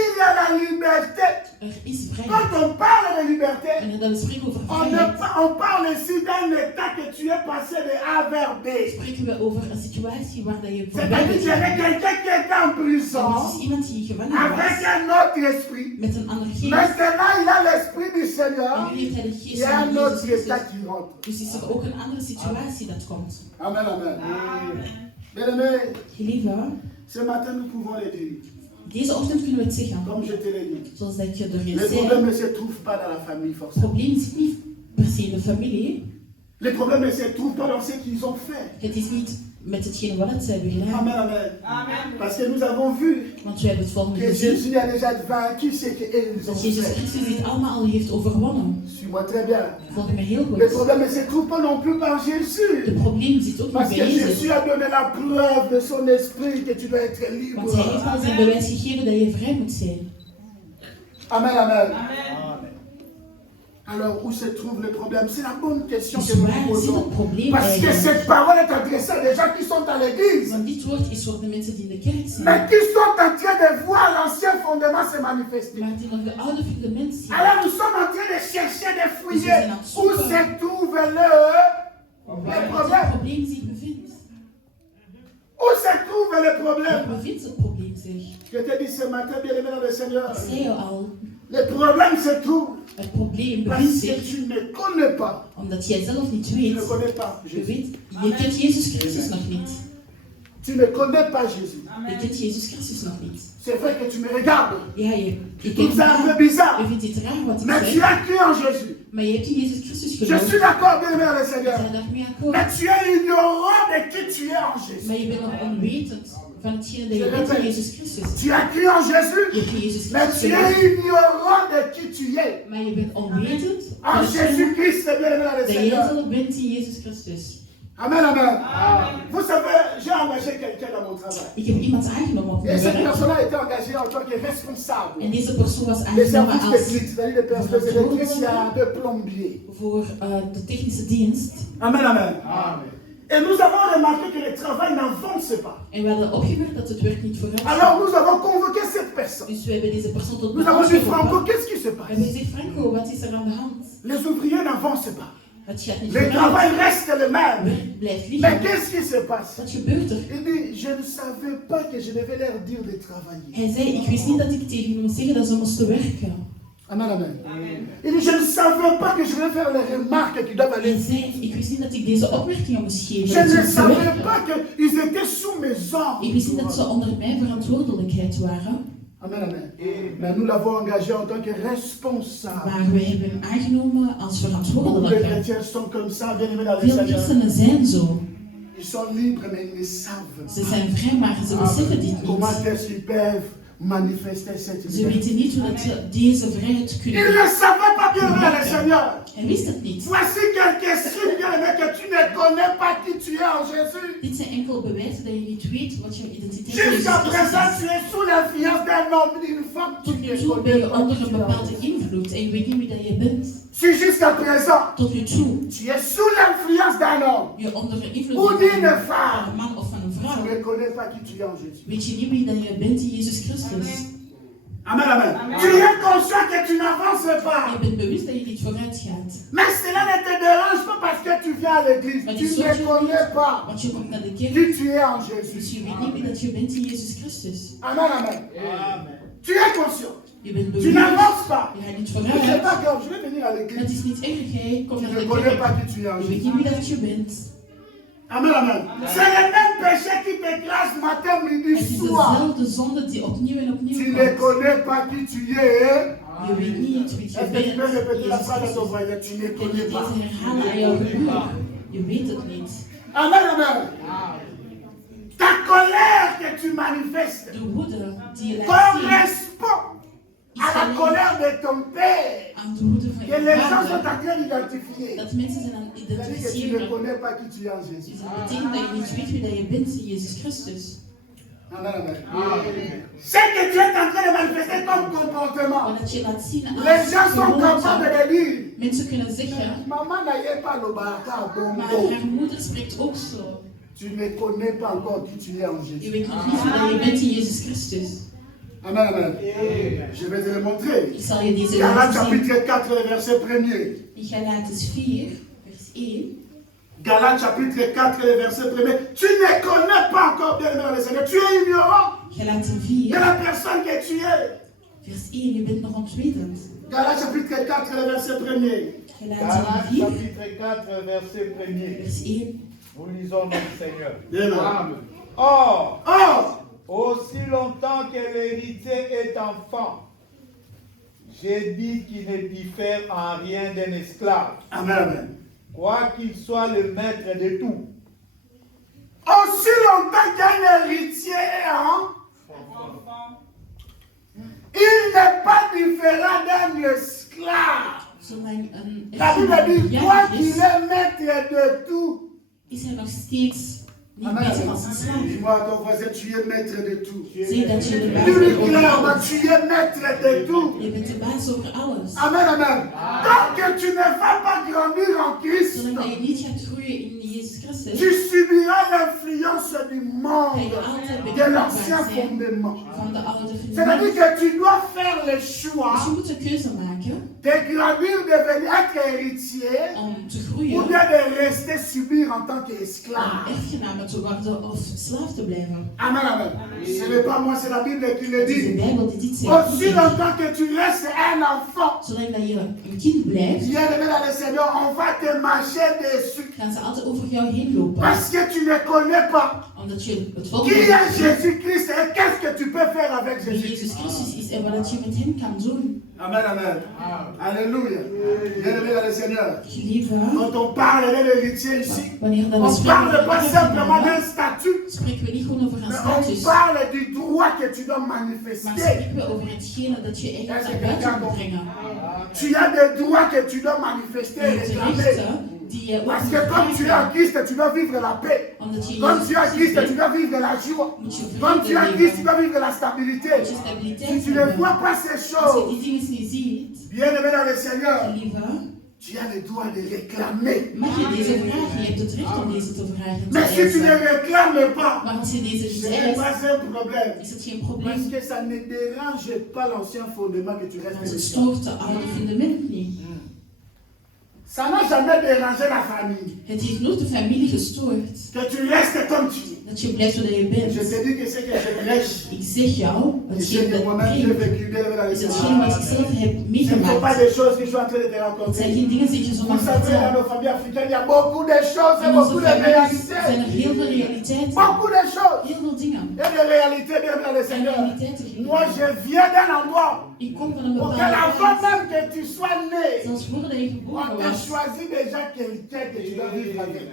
Il y a la liberté. Er is vrijheid. Quand on parle de liberté, Wanneer dat we spreken over on, vrijheid, on parle ici d'un état que tu es passé de A vers B. spreken we over een situatie waar dat je voorbij C'est-à-dire bent qu'il y avait gegaan. quelqu'un qui était en Er prison was dus iemand die gevangen avec was un autre esprit. met een andere geest. Maintenant, il a l'esprit du Seigneur. En nu heeft hij de Il geest y a van un Jezus autre état Christus. qui rentre. Dus is er ook een andere situatie dat komt. Amen, amen. Bien-aimé, Geliefde, ce matin, nous pouvons le dire. deze ochtend kunnen we het zeggen. Comme je te l'ai dit. Zoals dat je er Le eens problème zei. ne se trouve pas dans la famille, Het forcément. probleem zit niet per se in de familie. Le problème ne se trouve pas dans ce qu'ils ont fait. Het is niet met hetgene wat ze hebben gedaan. Amen, amen. Parce que nous avons vu Want we hebben het volgende que gezien. Jésus a déjà vaincu ce qu'ils ont Dat Jezus fait. Christus dit allemaal al heeft overwonnen. Suis-moi très bien. Volg me heel Le goed. problème ne se trouve pas non plus par Het Jésus. probleem zit ook niet Parce que bij Jésus Jezus. a donné la preuve de son esprit que tu dois être libre. Want hij heeft al zijn bewijs gegeven dat je vrij moet zijn. Amen, amen. Alors, où se trouve le problème? C'est la bonne question Dus que nous waar nous zit het posons. probleem Parce que eigenlijk? cette parole est adressée à des gens qui sont à l'église, Want dit woord is voor de mensen die in de kerk zijn. mais qui sont en train de voir l'ancien fondement se manifester. Maar die nog de oude fundament zien. Alors, nous sommes en train de chercher, de fouiller Nous sommes où en se trouve le Waar het problème. probleem zich bevindt. Où se trouve le problème? Waar bevindt het probleem zich? Je te dis ce matin, bien-aimé dans le Seigneur, Ik zei jou al, le problème se trouve het probleem parce bevindt que zich tu ne connais pas. omdat jij zelf niet Tu ne weet. connais pas Je Jésus. weet, je kent Jezus Christus nog niet. Tu ne connais pas Jésus. Je kent Jezus Christus nog niet. C'est vrai que tu me regardes. Ja, je Tu kent trouves me ça un peu aan. bizarre. Je vindt het raar wat ik Mais tu zeg. as cru en Jésus. Maar je hebt in Jezus Christus Je geloofd. suis d'accord, bien-aimé dans le We Seigneur. zijn daarmee akkoord. Mais tu es ignorant de qui tu es en Jésus. Maar je bent nog onwetend van hetgene dat je bent in Jezus Christus. Tu as cru en Jésus, Je hebt in Jezus mais Christus tu es geloofd. ignorant de qui tu es. Maar je bent onwetend En Jésus-Christ, bien-aimé dans le dat Seigneur. je bent in Jezus Christus. Amen, amen. Vous savez, j'ai engagé quelqu'un dans mon travail. Ik heb iemand aangenomen op Et mijn cette werk. personne a été engagée en tant que responsable. En deze persoon was Les aangenomen services als techniques, c'est-à-dire les personnes électriciens, de plombiers. voor de technische dienst. Amen, amen. Et nous avons remarqué que le travail n'avance pas. En we hadden opgemerkt dat het werk niet vooruit Alors gaat. nous avons convoqué cette personne. Dus we hebben deze persoon tot Nous bij avons ons dit, Franco, geroepen. qu'est-ce qui se We passe? hebben gezegd, Franco, wat is er aan de hand? Les ouvriers n'avancent pas. Het gaat niet Le travail vooruit. reste le Het même. werk blijft Mais liggen. qu'est-ce qui se passe? Wat gebeurt er? Il dit, je ne savais pas que je devais leur dire de travailler. Hij zei, ik wist niet dat ik tegen hem moest zeggen dat ze moesten werken. Amen, amen. Il dit, je ne savais pas que je devais faire les remarques qui doivent aller. Hij zei, ik wist niet dat ik deze opmerkingen moest geven. Je dat ze ne moesten savais werken. pas qu'ils étaient sous mes ordres. Ik wist niet dat ze onder mijn verantwoordelijkheid waren. Amen, amen. Mais nous l'avons engagé en tant que responsable. Maar wij hebben hem aangenomen als Beaucoup de verantwoordelijke. chrétiens sont comme ça, bien aimés dans le Veel Seigneur. christenen zijn zo. Ils sont libres, mais ils ne savent Ze pas zijn vrij, maar ze beseffen dit comment niet. est-ce qu'ils peuvent manifester cette Ze liberté. weten niet hoe dat ze deze vrijheid Ils kunnen. ne savaient pas, bien aimés dans le Seigneur. Hij wist het niet. Voici quelques signes, bien aimés, que tu ne connais pas qui tu es en Jésus. Dit zijn enkele bewijzen dat je niet weet wat je identiteit in Jezus Jusqu'à présent, Christus tu is. es sous l'influence d'un homme, d'une femme, tu Tot ne nu toe ben connais je pas onder qui een tu es en bepaalde Jésus. invloed en je weet niet wie dat je bent. Si jusqu'à présent, Tot nu toe tu es sous l'influence d'un homme, je onder een invloed Hoe bent die van een vrouw? een man of van een tu vrouw. ne connais pas qui tu es en Jésus. Weet je niet wie dat je bent in Jezus Christus. Amen, amen. Tu es conscient que tu n'avances Je pas. bent bewust dat je niet vooruit gaat. Mais cela ne te dérange pas parce que tu viens à l'église. Maar Tu die ne zorgt je connais niet, pas want je komt naar de kerk, qui tu es en dus Jésus. je weet niet wie dat je bent in Jezus Christus. Amen, amen. Tu es conscient. Je bent Tu bewust. n'avances pas. Je gaat niet Mais c'est vooruit. pas grave, je vais venir à Het l'église. is niet erg, jij komt Tu naar ne de connais pas kerk. qui tu es en Je weet Jésus. niet wie dat je bent. Amen, amen. C'est le même péché qui t'écrase matin, Het midi, is soir. dezelfde zonde die opnieuw en Tu opnieuw ne komt. connais pas qui tu es. Je weet niet wie je Est-ce que tu peux bent. répéter la Jezus phrase à ton Christus. voisin? Tu ne Kan je connais pas. deze herhalen aan jouw buur? Je weet het niet. Amen, amen. Ta colère que tu manifestes De woede die je laat correspond zien, à la colère de ton père aan de woede van que je les gens sont vader. en train d'identifier. Dat mensen zijn aan het C'est-à-dire que tu ne identificeren. connais pas qui tu es en Dus Jésus. dat betekent dat je niet weet wie dat je bent in Jezus Christus. Amen, amen. Ce que tu es en train de manifester comme comportement, Maar dat je laat zien les gens als sont capables gewoonte. de dire Mensen kunnen zeggen, Maman n'aille pas le baraka maar bongo. haar moeder spreekt ook zo. Tu ne connais pas encore qui tu es en Je Jésus. weet nog niet wie dat je bent in Jezus Christus. Amen, amen. Je vais te le montrer. Ik zal je deze Galates laten zien. chapitre 4, verset 1er. In Galates 4, vers 1. Galates chapitre 4, verset 1er. Tu ne connais pas encore bien aimé dans le Seigneur. Tu es ignorant Galaten de 4, la personne que tu es. vers 1. Je bent nog ontwetend. Galates chapitre 4, verset 1er. Galaten Galates 4, chapitre 4, verset 1er. vers 1. Nous lisons notre Seigneur. Bien, Amen. Or, Or, aussi longtemps que l'héritier est enfant, j'ai dit qu'il ne diffère en rien d'un esclave, amen, amen. quoiqu'il soit le maître de tout. Aussi longtemps qu'un héritier est il n'est pas différent d'un esclave. Zolang een La Bible dit, quoi jarig qu'il is, est maître de tout. is hij nog steeds niet Amen, beter amen. als een slaaf. Dis-moi à ton voisin, tu es maître de tout. Zeg dat je de baas Dis-lui bent over clairement, alles. tu es maître de tout. Je bent de baas over alles. Amen, amen. Tant que tu ne vas pas grandir en Christ, Zolang dat je niet gaat groeien in Jezus Christus, tu subiras l'influence du ga monde, je altijd de beïnvloedbaar l'ancien zijn fondement. van de oude C'est-à-dire fundament. que tu dois faire le Dus je choix moet een keuze maken de grandir, devenir être héritier, om te ou groeien, bien de rester subir en tant om qu'esclave. erfgename te worden of slaaf te blijven. Amen, amen. Ce n'est pas moi, c'est la Bible qui le Het is de dit. Bijbel die dit Aussi zegt. longtemps que tu restes un enfant, Zolang dat je een kind blijft, bien aimé dans le Seigneur, on va te marcher dessus. gaan ze altijd over jou heen lopen. Parce que tu ne connais pas Omdat je het qui volgende est weet. Jésus-Christ est, qu'est-ce que tu peux faire avec Wie Jésus? Jezus Christus is en wat je met hem kan doen. Amen, amen. Alléluia. Bien-aimé dans le Seigneur. Geliefde, Quand on parle de l'héritier ici, wanneer dat we on ne spreken parle pas over simplement d'un erfgenamen, statut, spreken we niet gewoon over een mais on status, parle du droit que tu dois maar manifester. spreken we over hetgene dat je eigenlijk naar buiten moet brengen. Tu as des droits que tu dois manifester et De réclamer. rechten die je Parce ook que moet comme tu es en brengen, Christ, tu dois vivre la paix. omdat je in Comme tu es en Jezus Christ, Christus tu bent, dois vivre la joie. moet je Comme tu es en vrede Christ, tu leven, dois vivre la stabilité. moet je stabiliteit Si tu ne hebben. vois pas ces Als je choses, die dingen niet ziet, bien-aimé dans le Seigneur, geliefde, tu as le droit de réclamer. mag je deze vragen. Je hebt het recht om deze te vragen. Te Mais si tu ne eisen. réclames pas, Maar als je deze ce niet n'est eist, pas un problème. is het geen Parce probleem. que ça ne dérange pas l'ancien fondement que tu Want restes het dessus. stoort de oude fundament niet. Ça n'a jamais dérangé la famille. Het heeft nooit de familie gestoord. Que tu restes comme tu es. Dat je blijft zoals je bent. Je te dis que c'est que je prêche. Ik zeg jou, Et hetgeen c'est que dat moi-même ik j'ai preek, vécu bien dans le is hetgeen wat ik Seigneur. zelf heb Ce ne sont pas meegemaakt. des choses que je suis en train de te Het zijn raconter. geen dingen die je zomaar Vous savez, dans vertelt. nos familles africaines, il y a beaucoup de choses et In beaucoup onze de families réalités. zijn er heel veel realiteiten. Beaucoup de choses. Heel veel dingen. Et de réalités bien dans le En Seigneur. realiteiten. Moi, je viens d'un endroit Ik kom van een auquel bepaalde avant plaats. même que tu sois né, Zelfs voordat je on geboren t'a was, choisi déjà quelqu'un que tu dois vivre avec.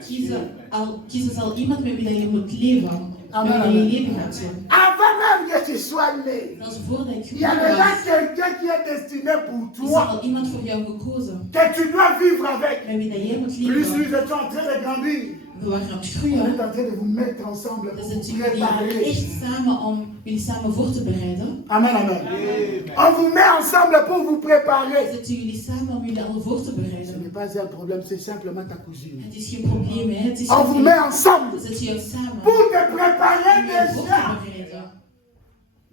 kiezen ze al iemand met wie dat je moet leven. Amen, Met wie je amen. leven gaat doen. Avant même que tu sois né, Zelfs voordat ik il y a geboren déjà was, quelqu'un qui est destiné pour is er toi, al iemand voor jou gekozen. que tu dois vivre avec. Met wie dat jij moet Plus nous leven. étions en train de grandir, We waren aan het on est groeien. en train de vous mettre ensemble Dus pour dat vous jullie préparer. echt samen om jullie samen voor te bereiden. Amen, amen. On vous met ensemble pour vous préparer. Zetten jullie samen om jullie al voor te Ce bereiden. n'est pas un problème, c'est simplement ta cousine. Het is geen probleem, hè. Het is On vous met ensemble We zetten jou samen pour te préparer om je voor te déjà. bereiden.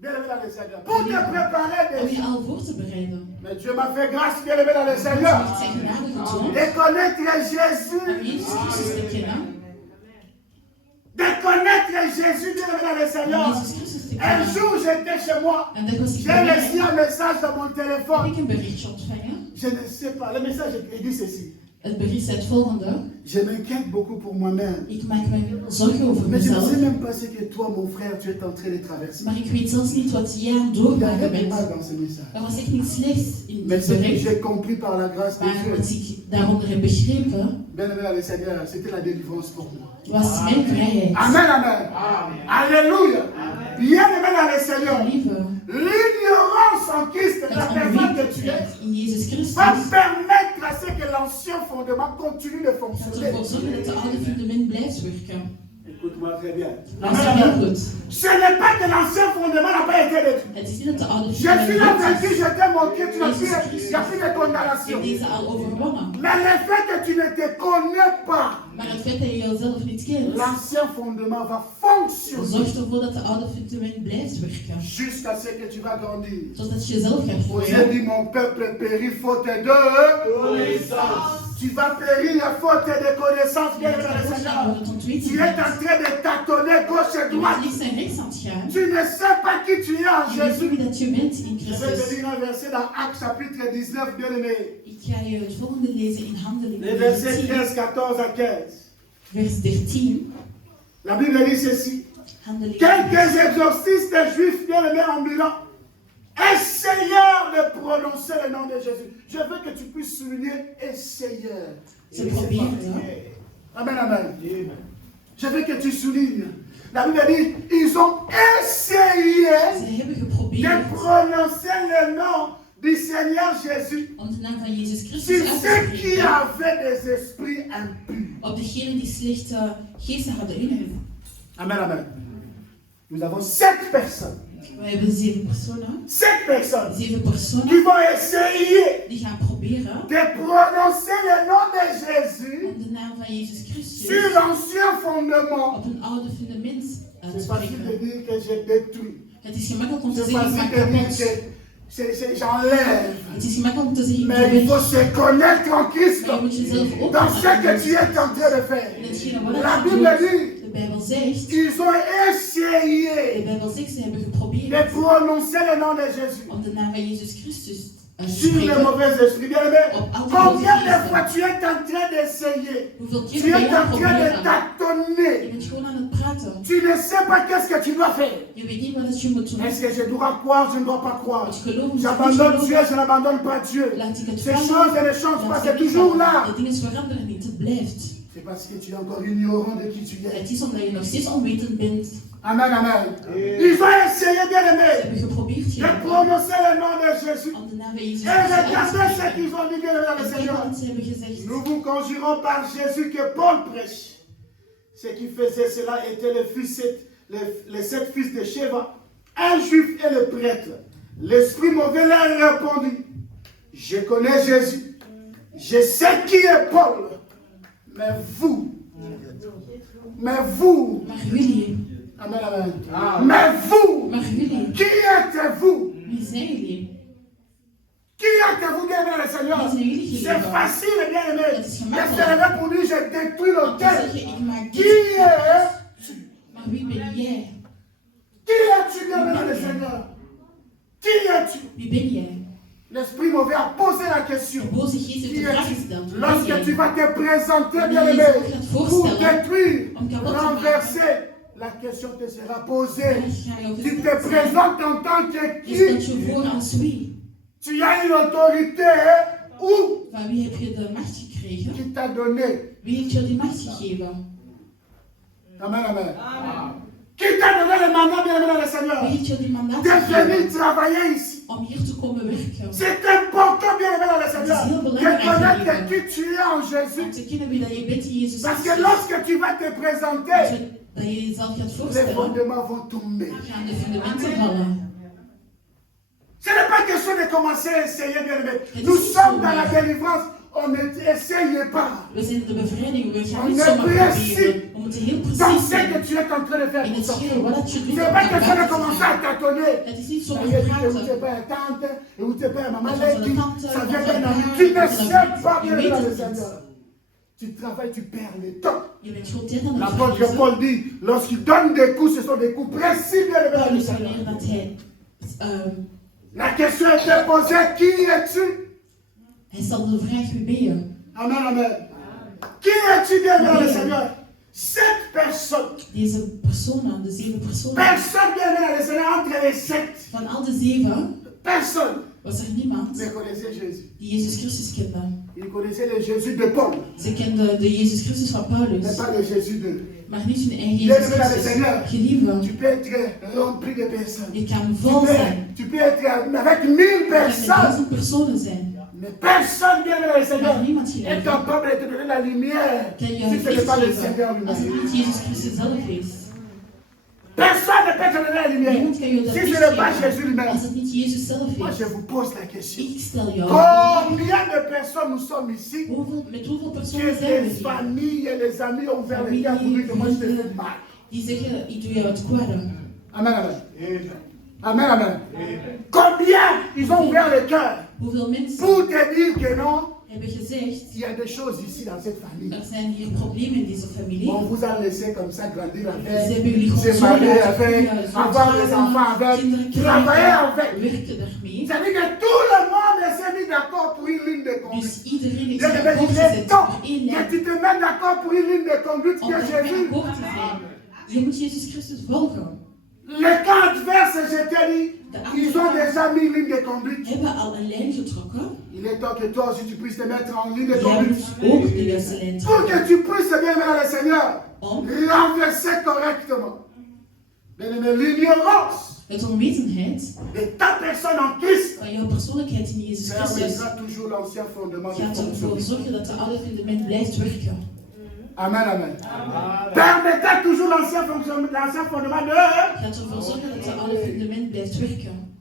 Bien-aimé dans le Seigneur. Pour te préparer Om je déjà. al voor te bereiden. Mais Dieu m'a fait grâce, bien-aimé dans le God Seigneur, heeft zijn genade getoond. de connaître Om Jésus. Jezus Christus te kennen. De connaître Jésus, bien-aimé dans le Om Seigneur. Jezus Christus te Un kennen. jour, j'étais chez moi. En dat was ik J'ai reçu bereid. un message dans mon Heb téléphone. ik een berichtje ontvangen. Je ne sais pas. Le message il dit ceci. Het bericht zei het volgende. Je m'inquiète beaucoup pour moi-même. Ik maak me zorgen over Mais je ne mezelf. sais même pas ce que toi, mon frère, tu es en train de traverser. Maar ik weet zelfs niet wat jij aan het Il n'y a doormaken rien de bent. mal dans ce message. Er was echt niets slechts in Mais dit ce que bericht. j'ai compris par la grâce de Maar wat Dieu, ik daaronder heb begrepen, bien-aimé dans le Seigneur, c'était la délivrance pour moi. was mijn vrijheid. Amen, amen. Alléluia. Bien-aimé dans le Seigneur, Lieve, l'ignorance en Christ, la het personne que tu es, onwetendheid in Jezus Christus va permettre à ce que l'ancien fondement continue de gaat fonctionner. ervoor zorgen dat de oude fundament blijft werken. Écoute-moi très bien. Luister Amen, heel amen. goed. Ce n'est pas que l'ancien fondement n'a pas été détruit. Het is niet dat de oude Je suis là fundament vaincu, is. je t'ai manqué, tu n'as plus, il n'y a plus de Ik condamnation. heb deze al overwonnen. Mais le fait que tu ne te connais pas, Maar het feit dat je jezelf niet kent, l'ancien fondement va fonctionner zorgt ervoor dat de oude fundament blijft werken. jusqu'à ce que tu vas grandir. Zodat je jezelf gaat J'ai groeien. dit, mon peuple périt faute de connaissance. Tu vas périr faute de connaissance, bien dans le Seigneur. Tu es en train de tâtonner gauche et Je bent droite. links en rechts aan het gaan. Tu ne sais pas qui tu es en Je weet Jésus. niet wie dat je bent in Je vais te Christus. lire un verset dans Actes chapitre 19, bien aimé. Ik ga je het volgende lezen in Handelingen Les versets 13, 13, 14 à 15. vers 13. La Bible dit ceci. Handelingen Quelques exorcistes juifs bien aimés ambulants essayèrent de prononcer le nom de Jésus. Je veux que tu puisses souligner essayeurs. Ze probeerden. Amen, amen. Je veux que tu soulignes. La Bible dit, ils ont essayé Ze hebben de geprobeerd prononcer le nom du Seigneur Jésus om de naam van Jezus sur Christus uit te ceux qui spreken avaient des esprits impurs. op degenen die slechte geesten hadden in hen. Amen, amen. Nous avons 7 personnes. We hebben 7 personen. 7 personnes 7 personen qui vont essayer die gaan proberen de prononcer le nom de Jésus om de naam van Jezus Christus sur l'ancien fondement. op een oude fundament uit te C'est facile de spreken. dire que j'ai détruit. Het is gemakkelijk om te C'est zeggen, ik facile maak de dire kapot. que j'enlève. Het is gemakkelijk om te zeggen, ik Mais il verwek. faut se connaître en Christ Maar je moet jezelf ook dans ce que tu es en train de faire. in hetgene wat La je Bible doet. dit, De Bijbel zegt, ils ont de essayé Bijbel zegt, ze hebben de geprobeerd prononcer le nom de Jésus om de naam van Jezus Christus uit te sur les spreken. mauvais esprits. Bien aimé, Op al die combien boze de fois geesten. tu es en train d'essayer? Hoeveel Tu keer ben es je aan en het train de proberen? Je tâtonner. bent gewoon aan het praten. Tu ne sais pas qu'est-ce que tu dois faire. Je weet niet wat je moet doen. Est-ce que je dois croire, je ne dois pas croire? Moet je geloven, moet je niet J'abandonne Dieu, geloven. je n'abandonne pas Dieu. Laat ik het Ces vallen. choses, elles ne changent pas, Laat c'est ik niet toujours vallen. là. De dingen veranderen niet, het blijft. C'est parce que tu es encore ignorant de qui tu es. Het is omdat je nog steeds onwetend bent. Amen, amen. Ils ont essayé, bien Ze aimé, hebben geprobeerd de je prononcer le nom de Jésus. om de naam van Jezus Et regardez ce qu'ils ont dit, bien aimé, dans le En kijk Seigneur. wat ze hebben gezegd. Nous vous conjurons par Jésus que Paul prêche. Ceux qui faisaient cela étaient les 7 fils de Sheva, un juif et le prêtre. L'esprit mauvais leur répondit, je connais Jésus, je sais qui est Paul, mais vous, Maar jullie, amen, amen. Mais vous, maar jullie, qui êtes-vous? wie zijn jullie? Qui êtes-vous, bien aimé le Seigneur? Wie zijn jullie C'est geliefden? facile, bien aimé. Het is Mais gemakkelijk. c'est levé pour lui, je détruis Om te l'autel. zeggen, ik maak Qui dit. est? Maar wie ben jij? Qui es-tu, bien aimé le Seigneur? Qui es-tu? Wie ben jij? L'esprit mauvais a posé la question. De boze geest heeft Qui de vraag es-tu? gesteld. Wie ben Lorsque jij? tu vas te présenter, bien Wanneer aimé, je gaat pour voorstellen détruire, om kapot te renverser, la question te sera posée. Dan ga je ook Tu te eens présentes en tant que je stelt qui? je voor als wie? Tu as une autorité où? Van wie heb je de macht gekregen? Qui t'a donné? Wie heeft je die macht gegeven? Amen, amen. Qui t'a donné le mandat, bien aimé dans le Seigneur? Wie heeft je die mandaat De venir gegeven travailler ici. om hier te komen werken? C'est important, bien aimé dans le Seigneur, C'est de belangrijk, connaître lieve. qui tu es en Om Jésus. te kennen wie dat je bent in Jezus Parce que Christus. lorsque tu vas te Als présenter, je- Dat je jezelf gaat les voorstellen, fondements vont tomber. gaan de fundamenten vallen. Ce n'est pas question de commencer à essayer, bien aimé. Et Nous c'est sommes ça, dans la oui. délivrance. On n'essaye pas. We zijn de bevrijding, we gaan On niet est zomaar précis proberen. We moeten heel precies Dans ce zijn que tu es en train de faire in pour het sortir. schreeuwen. Wat dat je doet Ce om n'est pas naar question de buiten te commencer à gaan. tâtonner. Het is niet Ça zomaar veut dire que vous praten. n'êtes pas un tante, et vous n'êtes pas un maman Dat je van Lady. de tante, Ça van vient de d'un ami. pa, Tu ne van de sais vriend. pas Je bien weet dans het le niet. Seigneur. Tu travailles, tu perds le temps. Je bent gewoon tijd aan het L'apôtre verliezen. Paul dit, lorsqu'il donne des coups, ce sont des coups précis, bien aimé dans le Paulus Seigneur. wanneer dat hij, La question était posée, qui es-tu? hij stelde de vraag, wie ben je? Amen, amen. Qui es-tu, bien aimé dans le Seigneur? 7 personnes. Deze personen, de 7 personen, Personne, bien aimé dans le Seigneur, entre les 7. van al de 7 Personne was er niemand ne connaissait Jésus. die Jezus Christus kende. Il connaissait le Jésus de Paul, Ze kenden de Jezus Christus van Paulus, mais pas le Jésus de. maar niet hun eigen Bien Jezus aimé dans le Christus. Seigneur, Geliefde, tu peux être rempli de personnes. je kan vol zijn. Tu peux être avec 1000 Je kan met personnes. 1000 personen zijn. Mais personne, bien aimé dans le Seigneur, Maar niemand est geliefde capable de te donner la lumière kan je si ce n'est licht pas le geven Seigneur als het lui-même. niet Jezus Christus zelf is. Personne ne peut te donner la lumière Niemand kan je dat si licht ce n'est pas geven Jésus lui-même. als het niet Jezus zelf Moi, is. je vous pose la question. Ik stel jou, Combien de personnes nous sommes ici met hoeveel que personen zijn we les hier? familles et les amis ont ouvert les cœurs pour dire que moi je te fais mal. Die zeggen, ik doe jou het kwade. Amen, amen. Amen, amen. Combien ils ont ouvert le cœur Hoeveel mensen pour te dire que non, hebben gezegd, il y a des choses ici dans cette famille. er zijn hier problemen in deze familie. On vous a laissé comme ça grandir Ze avec, hebben jullie se gewoon zo marier laten avec, groeien, zo avoir des trouwen, enfants avec, kinderen travailler krijgen, avec. werken daarmee. C'est-à-dire que tout le monde s'est mis d'accord pour une ligne de conduite. Dus iedereen heeft Je zich vais akkoord dire, gezet tant voor één que lijn. tu te mets d'accord pour une ligne de conduite Om qui est daarmee Jésus. akkoord te zijn. Je moet Jezus Christus volgen. Les camps adverses, je t'ai dit, ils ont déjà mis une ligne de conduite. Hebben al een lijn getrokken. Il est temps que toi aussi tu puisses te mettre en ligne de Jij conduite. moet ook de juiste lijn Pour que trekken. tu puisses bien aimer le Seigneur, Om renverser correctement. Bien-aimé, l'ignorance het onwetendheid de ta personne en Christ van jouw persoonlijkheid in Jezus Christus permettra toujours l'ancien fondement de gaat ervoor fonctionner. zorgen dat de oude fundament blijft werken. Amen, amen. Permettra toujours l'ancien fondement de... Gaat ervoor zorgen dat de oude fundament blijft werken.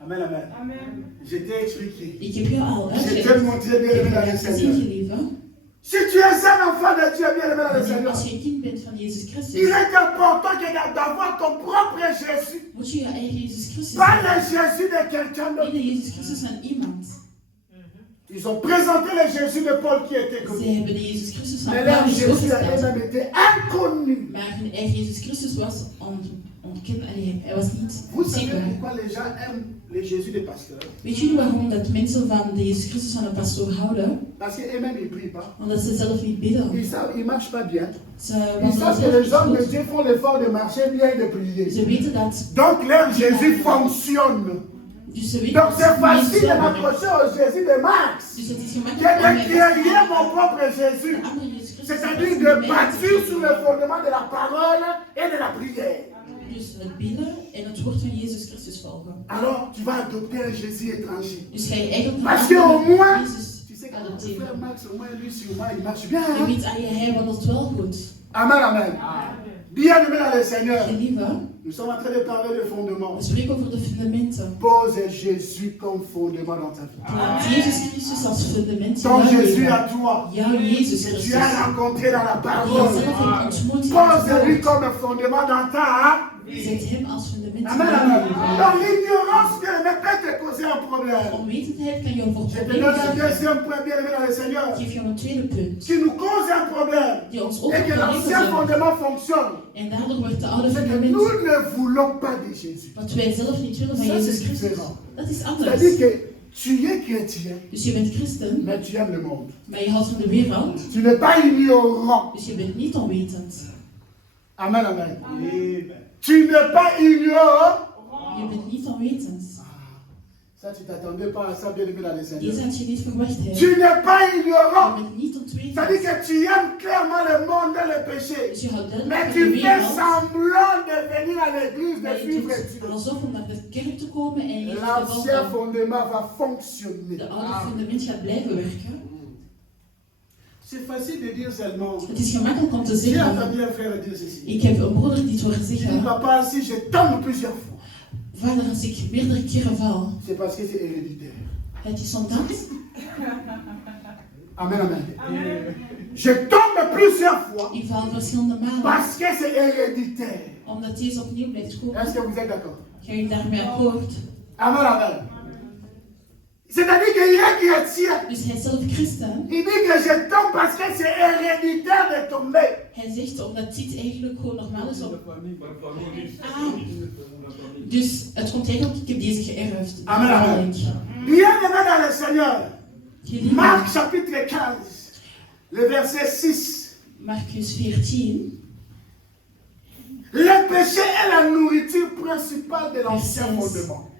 Amen, amen. Je t'ai expliqué. Ik heb jou al Je t'ai uitgelegd. montré bien Ik aimé heb dans jou le gezien, Seigneur. geliefde. Si tu es un enfant de Dieu bien aimé dans le Seigneur, Als je een kind bent van Jezus il Christus, est important d'avoir ton propre Jésus. moet je je eigen Jezus Christus Pas hebben. le Jésus de quelqu'un Niet d'autre. de Jezus Christus aan iemand. Ils ont présenté le Jésus de Paul qui était Zij connu. hebben de Jezus Christus van Mais leur Paulus Jésus a voorgesteld. même été inconnu. Maar hun eigen Jezus Christus was Hij was niet Vous savez ziek. pourquoi les gens aiment le Jésus des pasteurs? Weet jullie waarom dat mensen van de Jezus Christus van een pastoor houden? Parce qu'eux-mêmes, ils ne prient pas. Omdat ze zelf niet bidden. Ils ne marchent pas bien. Ze Ils wandelen savent que zelf les niet hommes de goed. Dieu font l'effort de marcher bien et de prier. Ze weten dat. Donc leur Jésus fonctionne. Dus ze weten Donc dat c'est ze facile de niet zo m'accrocher au Jésus de Max. Dus het is Que gemakkelijk om de mij créer mon propre Jésus. de andere Jezus Christus C'est-à-dire te de mee te bâtir geven. sur le fondement de la parole et de la prière. Dus het bidden en het woord van Jezus Christus volgen. Alors tu vas adopter un Jésus étranger. Dus ga je eigenlijk Parce qu'au moins, Jezus tu sais que mon adopteren. frère Max, au moins lui sur moi, il marche bien. Je weet aan je, hij wandelt wel goed. Amen, amen. Bien-aimé dans le Seigneur, Gelieve, nous sommes en train de parler de fondement. we spreken over de fundamenten. Pose Jésus comme fondement dans ta vie. Laat Jezus Christus als fundament in Ton jouw Jésus leven. à toi, Jouw Jezus que tu Christus. as rencontré dans la Die je parole. zelf hebt ontmoet in het Pose-lui woord. comme fondement dans ta Zet hem als fundament in Amen, jouw amen. leven. Donc l'ignorance ne peut te causer un problème. Onwetendheid kan jou voor Je te problemen donne un zorgen. deuxième point, bien-aimé dans le Seigneur, Ik geef jou een tweede punt. qui nous cause un problème Die ons ook et que problemen l'ancien zorgt. fondement fonctionne. En daardoor wordt de oude C'est que fundament. nous ne voulons pas de Jésus. Wat wij zelf niet willen van Ça, Jezus c'est Christus. différent. Dat is C'est-à-dire anders. que tu es chrétien, Dus je bent christen, mais tu aimes le monde. maar je houdt van de wereld. Tu n'es pas ignorant. Dus je bent niet onwetend. Amen, amen. Amen. Tu n'es pas ignorant. Je bent niet onwetend. Ça, tu t'attendais pas à ça, bien-aimé dans le Seigneur. Deze had je niet verwacht, hè. Tu n'es pas Je ignorant. bent niet C'est-à-dire ontwetend. que tu aimes clairement le monde et le péché. Dus je houdt duidelijk Mais van tu de fais wereld. semblant de venir à l'église, de Maar je suivre doet Dieu. alsof om naar de kerk te komen en je L'ancien de fondement va fonctionner. oude fundament gaat blijven werken. C'est facile de dire seulement. Het is gemakkelijk om te J'ai zeggen. entendu un frère dire ceci. Ik heb een broeder die het hoort Il dit, zeggen. papa, si je tombe plusieurs fois, Vader, als ik meerdere keren val, c'est parce que c'est héréditaire. het is omdat Amen, amen. Je tombe plusieurs fois ik val verschillende malen. parce que c'est héréditaire. Omdat deze opnieuw blijft komen. Est-ce que vous êtes d'accord? Ga je daarmee akkoord? Amen, amen. C'est-à-dire qu'il est chrétien. Dus hij is zelf christen. Il dit que je tombe parce que c'est héréditaire de tomber. Hij zegt omdat dit eigenlijk gewoon normaal is op. Dus het komt eigenlijk, ik heb deze geërfd. Amen, amen. Bien-aimé dans le Seigneur. Geliefde, Marc chapitre 15, le verset 6. Marcus 14. Le péché est la nourriture principale de l'ancien Verset. fondement.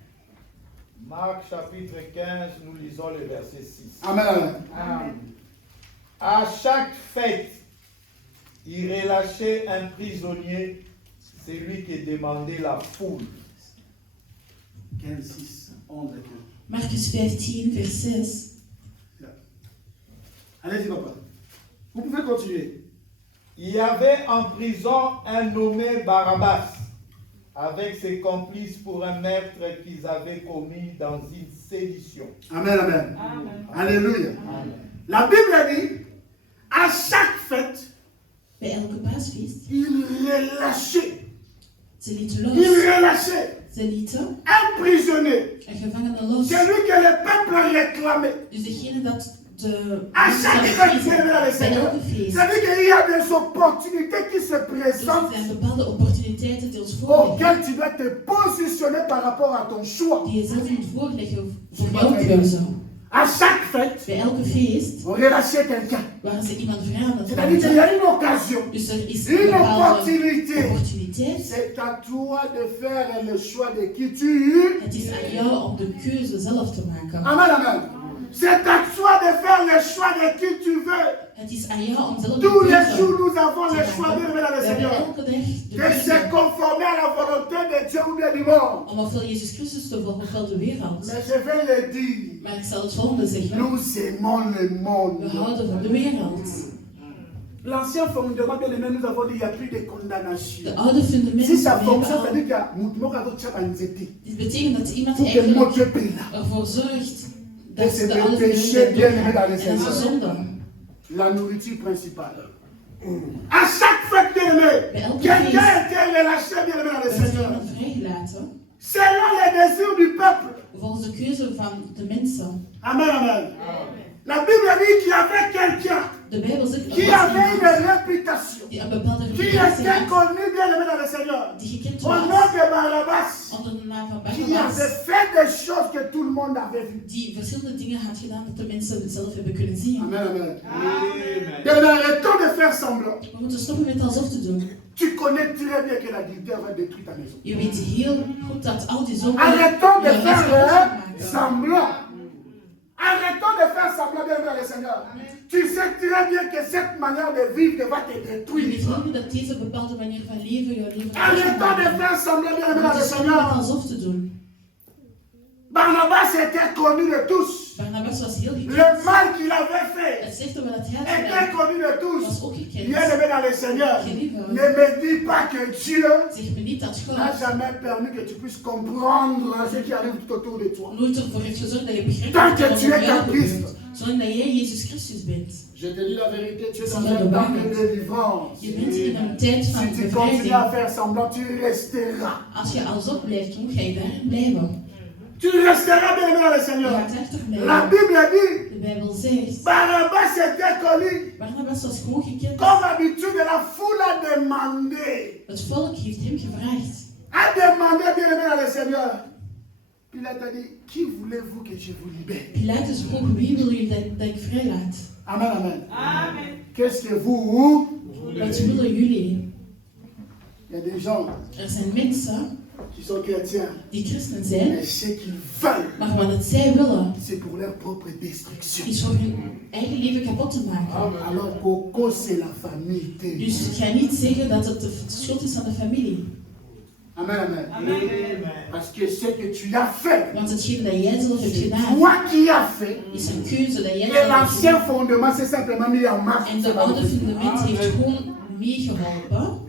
Marc chapitre 15, nous lisons le verset 6. Amen, amen. À chaque fête, il relâchait un prisonnier, celui qui demandait la foule. 15, 6, 11 et 15. Marcus 15, vers 6. Allez-y, papa. Vous pouvez continuer. Il y avait en prison un nommé Barabbas, avec ses complices pour un meurtre qu'ils avaient commis dans une sédition. Amen, amen. Alléluia. La Bible dit, à chaque fête, Bij elke paasfeest. il relâchait. Ze lieten Il los. relâchait Ze lieten un prisonnier. een gevangene los. Celui que le peuple réclamait. Dus degene dat de À mensen chaque zouden fête, kiezen. bien-aimé dans le Bij Seigneur. elke feest. C'est-à-dire qu'il y a des opportunités qui se Dus er présentent zijn bepaalde opportuniteiten die ons voorleggen. auxquelles tu dois te positionner par rapport à ton choix. Die je zelf moet voorleggen voor jouw keuze. À chaque fête, Bij elke feest on relâchait quelqu'un. waren ze iemand vrij aan het C'est-à-dire qu'il y laten. a une occasion, Dus er is une een bepaalde opportunité. opportuniteit. C'est à toi de faire le choix de qui tu Het is aan jou om de keuze zelf te maken. Amen, amen. C'est à toi de faire le choix de qui tu veux. Het is aan jou om zelf de Tous les keuze jours, nous avons te le choix, maken. bien-aimé We dans le hebben Seigneur, elke dag de de se keuze conformer à la volonté de Dieu ou bien du monde. om ofwel Jezus Christus te volgen ofwel de wereld. Mais je vais le dire, Maar ik zal het volgende zeggen. nous aimons le We monde. houden van de wereld. L'ancien fondement, bien aimé, nous avons dit, il n'y a plus de De condamnation. oude fundamenten Si ça hebben fonctionne, al. ça veut dire qu'il y a mouvement avec Tchabanzeti. Dit betekent dat iemand Pour que le eigenlijk mot paye là. ervoor zorgt Et dat c'est de le oude péché fundamenten bien aimé dans doorgaan. les En dat is Seigneur. zonde. La nourriture principale. À chaque fête, bien aimé, Bij elke quelqu'un feest était relâché, bien aimé dans le werd er Seigneur. iemand vrijgelaten. Selon les désirs du peuple. Volgens de keuze van de mensen. Amen, amen. La Bible dit qu'il y avait quelqu'un De Bijbel zegt qui avait une réputation, die een bepaalde qui reputatie était had, connu bien aimé dans le Seigneur, die gekend au nom was de Barabbas, onder de naam van qui Barnabas, avait fait des choses que tout le monde avait vues. die verschillende dingen had gedaan dat de mensen zelf hebben kunnen zien. Amen, amen. Amen. Donc, arrêtons de faire semblant. We moeten stoppen met alsof te doen. Tu connais très bien que l'adultère va détruire ta maison. Je weet heel goed dat al die zonden Arrêtons de je huis kapot faire gaan maken. semblant. Arrêtons de faire semblant, bien aimé le Seigneur. Tu sais très bien que cette manière de vivre va te Je weet détruire. heel goed dat deze bepaalde manier van leven je leven kapot Arrêtons gaat de maken. faire semblant, bien aimé We le moeten stoppen met Seigneur. alsof te doen. Barnabas était connu de tous. Barnabas was heel Le gekend. mal qu'il avait fait Het slechte wat hij had était gedaan connu de tous. was ook gekend. Bien aimé dans le Seigneur. Ne me dis pas que Dieu Zeg me niet dat n'a God jamais permis que tu puisses comprendre ce qui arrive tout autour de toi. nooit ervoor heeft gezorgd dat je begrijpt Tant wat er que tu onder es jou en Christ. gebeurt. Zolang dat jij Jezus Christus bent. Je te dis la vérité, tu es dans C'est un la temps de waarheid. délivrance. Je bent in een tijd van Si tu continues bevrijding. à faire semblant, tu resteras. Als je alsof blijft doen, ga je daarin blijven. Tu resteras bien aimé dans le Je Seigneur. gaat echt toch La blijven. Bible dit, De Bijbel zegt, Barabbas était connu. Barnabas was gewoon gekend. Comme habitude, la foule a demandé. Het volk heeft hem gevraagd. A demandé bien aimé dans le Seigneur. Pilate a dit, qui voulez-vous que je vous libère? Pilatus vroeg, wie wil je dat ik vrijlaat? Amen, amen. Amen. Qu'est-ce que vous? Wat willen jullie? Il y a des gens Er zijn mensen qui sont chrétiens, die christen zijn, mais ce qu'ils veulent, maar wat het zij willen, c'est pour leur propre destruction. is voor hun eigen leven kapot te maken. Alors, Coco, c'est la famille. Dus ga niet zeggen dat het de schuld is aan de familie. Amen, amen. Amen. Parce que ce que tu as fait, Want hetgeen dat jij zelf hebt gedaan, toi qui as fait, is een keuze dat jij et zelf hebt l'ancien gedaan. fondement s'est simplement mis en marche. En de oude fundament heeft gewoon meegeholpen.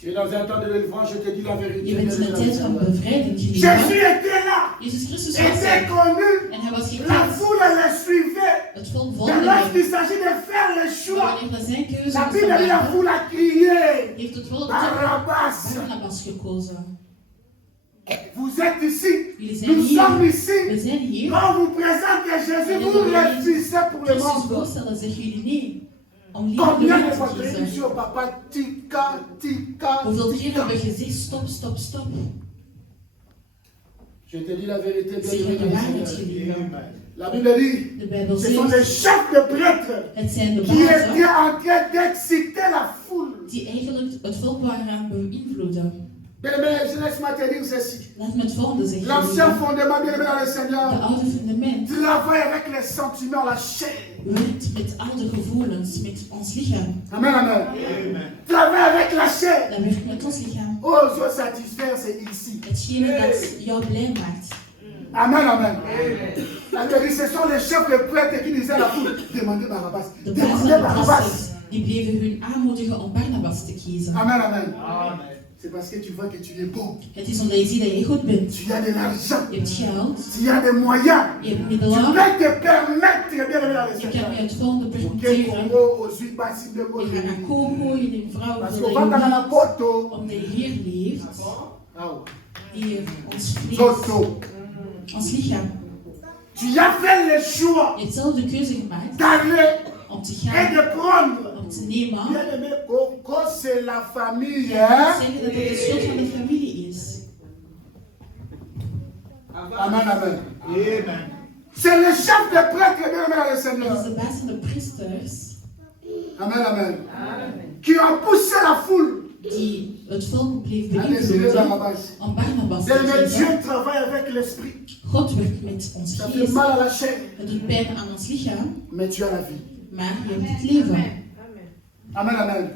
Tu es dans un temps de délivrance, je te dis la vérité. Je bent in een tijd van bevrijding Jésus geweest. était là, Jezus Christus was était er. connu, En hij was la gekend. foule le suivait. Het volk Mais volgde hem. lorsqu'il s'agit de faire le Maar choix, wanneer dat zijn keuze la moest Bible dit la maken, foule a crié, heeft het volk Barabbas, Barnabas gekozen. vous êtes ici, Jullie zijn nous sommes hier. ici. We zijn hier. Quand on vous présente Jésus, vous refusez pour le Christus monde. voorstellen, zeggen jullie nee. Om liever de Combien de wereld fois te tu as dit kiezen. au papa, tika, tika, Hoeveel keer tika. hebben we gezegd stop, stop, stop. Je te dis la vérité, bien Zeg je de waarheid, aimé. geliefde. La Bible dit, De Bijbel ce sont les zegt, chefs de prêtres het zijn de qui étaient bazen en train d'exciter la foule. die eigenlijk het volk waren aan het beïnvloeden. Bien-aimé, laisse-moi te dire ceci. Laat me het volgende zeggen. L'ancien geliefde. fondement, bien-aimé dans le De Seigneur, oude fundament travaille avec les sentiments, la chair. werkt met al de gevoelens, met ons lichaam. Amen, amen. Amen. Travaille avec la chair. Dat werkt met ons lichaam. Oh, je satisfaire, c'est ici. Hetgene dat jou blij maakt. Amen, amen. La Bible dit, ce sont les chefs de prêtres qui disaient à la foule, demandez Barabbas. De bazen Demandez en de Barabbas. priesters, die bleven hun aanmoedigen om Barnabas te kiezen. Amen, amen. Amen. C'est parce que tu vois que tu es bon. Het is omdat je ziet dat je goed bent. Tu as de l'argent. Je hebt geld, Tu as des moyens. je hebt Tu middelen. peux te permettre, bien aimé dans le Je kan Seigneur. je het volgende Quel permitteren. Congo aux huit bassines de Je gaat Congo. naar Congo, je neemt vrouwen Parce voor qu'on va dans la de poto. omdat je hier leeft, Ah, die ons vlees, Toto. ons lichaam. Tu as fait le choix Je hebt zelf de keuze gemaakt d'aller om te et gaan, de prendre. om te nemen. Bien aimé, Coco, c'est la famille. Hein? Zeggen dat het de schuld van de familie is. Amen, amen. Amen. C'est le chef de prêtre, bien aimé dans le Dat is Seigneur. de baas van de priesters Amen, amen. Qui ont poussé la foule die het volk bleef à désirer beïnvloeden Barabbas. om Barnabas te Bien aimé, kiezen. Dieu travaille avec l'esprit. God werkt met ons Ça fait geest. mal à la chair, Het doet pijn aan ons lichaam, mais tu as la vie. maar je hebt het leven. Amen, amen.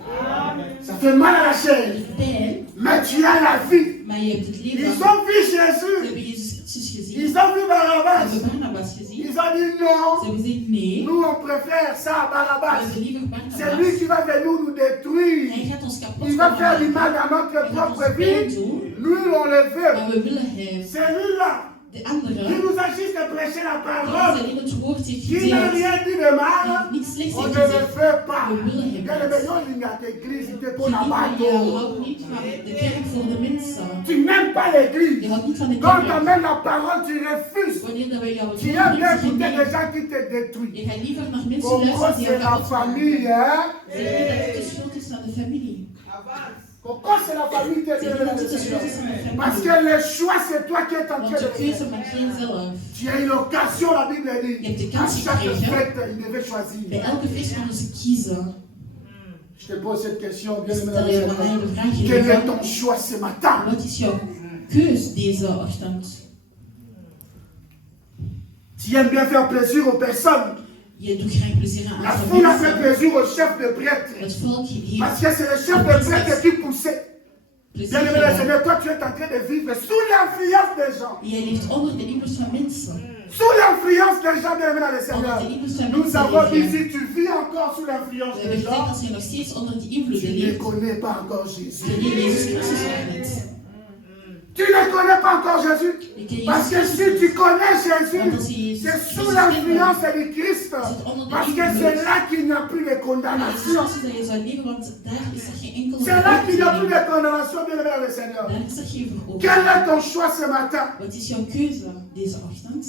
Ça fait mal à la chair, Je hebt pijn, mais tu as la vie. maar je hebt het leven. Ils We ont vu Jésus. hebben Jezus Christus gezien. Ils ont vu We Barabbas. hebben Barnabas gezien. Ils ont dit Ze non. hebben gezegd nee. Nous, on préfère ça à We Barabbas. hebben liever C'est lui Barnabas. qui va venir nous Hij détruire. gaat ons kapot Il va komen faire du maken. mal dans notre Hij gaat ons propre pijn vie. doen, Lui, on le veut. maar we willen hem. Celui-là, De qui andere, nous a juste prêché la die ons parole, alleen het woord heeft qui n'a gedeeld, rien dit de mal, die niks slechts on heeft ne le gezegd. fait pas. We willen hem Bien, niet. mais non, il y a l'église, il te Je pose la bateau. houdt niet van de kerk voor de mensen. Tu n'aimes pas Je l'église. houdt niet van de Quand on kerk. t'amène la parole, tu refuses. Wanneer dat wij jou het Tu woord aimes bien mensen écouter des genemen, gens qui te détruisent. je gaat liever naar mensen Pourquoi luisteren die c'est jou la kapot maken. famille, hein? Zeg niet dat het de schuld is van de familie. Pourquoi c'est la famille qui te Zeg niet dat het de schuld is van de Parce familie. que le choix, c'est toi qui es en Want train de de keuze faire. maakt geen zelf. Tu as une occasion, la Bible Je hebt de dit. À kans chaque gekregen. fête, il devait choisir. Bij elke feest konden ze kiezen. Je te pose cette question, bien aimé. Stel je maar een vraag. Quel est ton choix ce matin? Wat is jouw keus deze ochtend? Tu aimes bien faire plaisir aux personnes. Je doet graag plezier aan La andere foule a fait mensen. plaisir au chef de prêtre. Het volk heeft Parce que c'est le chef de prêtre qui poussait. plezier Bien aimé le gedaan. Seigneur, toi tu es en train de vivre sous l'influence des gens. Jij leeft onder de invloed van mensen. Sous l'influence des gens, bien aimé le Seigneur. Onder de invloed van Nous mensen avons dit, leef je. si tu vis encore sous l'influence We des hebben gezegd gens, als je nog steeds onder die tu invloeden ne leeft, connais pas encore Jésus. ken je Jezus Christus nog niet. Tu ne connais pas encore Jésus. Je kent Parce que Jezus si Christus tu niet. connais Want als Jésus, je Jezus c'est Christus sous kent, l'influence de Christ. zit onder de Parce que c'est invloed. là qu'il n'y a plus de En Jezus condamnation. Christus dat je zou leven, want daar is er geen enkele C'est là qu'il n'y a plus veroordeling. de condamnation, bien aimé le Seigneur. Daar is er geen Quel veroordeling. est ton choix ce matin? Wat is jouw keuze deze ochtend?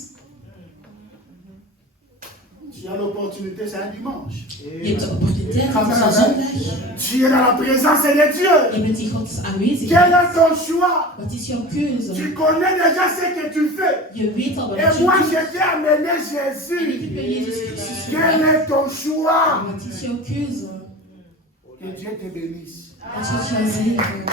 Tu as l'opportunité, c'est un dimanche. Je hebt de opportuniteit, het is een zondag. Tu es dans la présence de Dieu. Je bent in Gods Quel aanwezigheid. est ton choix? Wat is jouw keuze? Tu connais déjà ce que tu fais. Je weet al wat Et je moi, doet. je t'ai amené En ik Jésus. heb jou Jezus Christus Quel gebracht. est ton choix? Wat is jouw keuze? Que Dieu te bénisse. Dat God jou zegent.